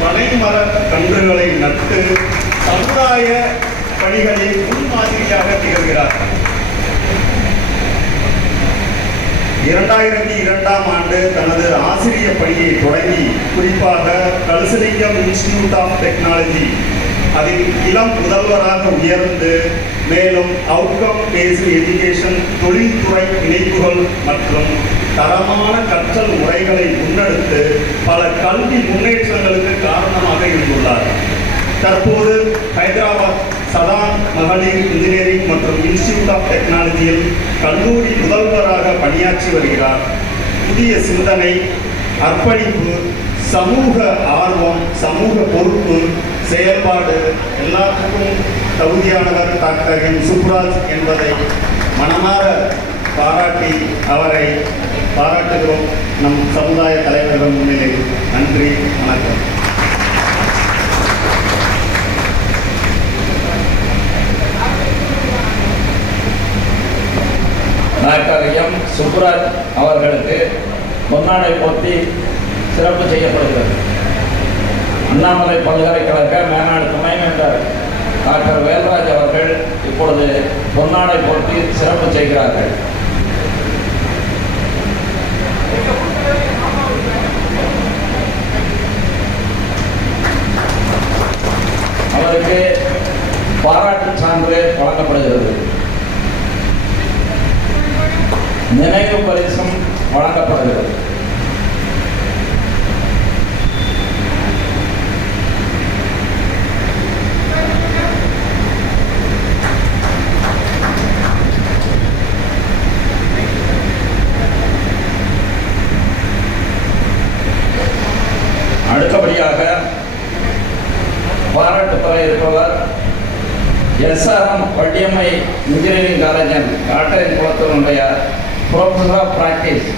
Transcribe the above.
பனைமர கன்றுகளை நட்டு சமுதாய பணிகளில் முன்மாதிரியாக திகழ்கிறார். 2002ஆம் ஆண்டு தனது ஆசிரிய பணியை தொடங்கி குறிப்பாக கல்சலிங்கம் இன்ஸ்டிடியூட் ஆஃப் டெக்னாலஜி அதில் இளம் முதல்வராக உயர்ந்து மேலும் அவுட்கம் பேஸ்டு எஜுகேஷன், தொழில்துறை இணைப்புகள் மற்றும் தரமான கற்றல் முறைகளை முன்னெடுத்து பல கல்வி முன்னேற்றங்களுக்கு காரணமாக இருந்துள்ளார். தற்போது ஹைதராபாத் சதான் மகளிர் இன்ஜினியரிங் மற்றும் இன்ஸ்டிடியூட் ஆஃப் டெக்னாலஜியில் கல்லூரி முதல்வராக பணியாற்றி வருகிறார். புதிய சிந்தனை, அர்ப்பணிப்பு, சமூக ஆர்வம், சமூக பொறுப்பு, செயல்பாடு எல்லாத்துக்கும் தகுதியானவர் டாக்டர் எம் சுப்ராஜ் என்பதை மனமாற பாராட்டி அவரை பாராட்டுகிறோம். நம் சமுதாய தலைவர்கள் முன்னிலையில் நன்றி, வணக்கம். டாக்டர் எம் சுப்ராஜ் அவர்களுக்கு பொன்னாடை போர்த்தி சிறப்பு செய்யப்படுகிறது. அண்ணாமலை பல்கலைக்கழக மேனாடு துணைவேந்தர் டாக்டர் வேல்ராஜ் அவர்கள் இப்பொழுது பொன்னாடை போர்த்தி சிறப்பு செய்கிறார்கள். அவருக்கு பாராட்டு சான்று வழங்கப்படுகிறது. நினைவு பரிசும் வழங்கப்படுகிறது. அடுத்தபடியாக பாராட்டு பெற இருப்பவர் SRM வள்ளியம்மை இன்ஜினியரிங் காலேஜின் காட்டரின் குளத்தினுடைய ப்ரொஃபஸர் ஆஃப் பிராக்டிஸ்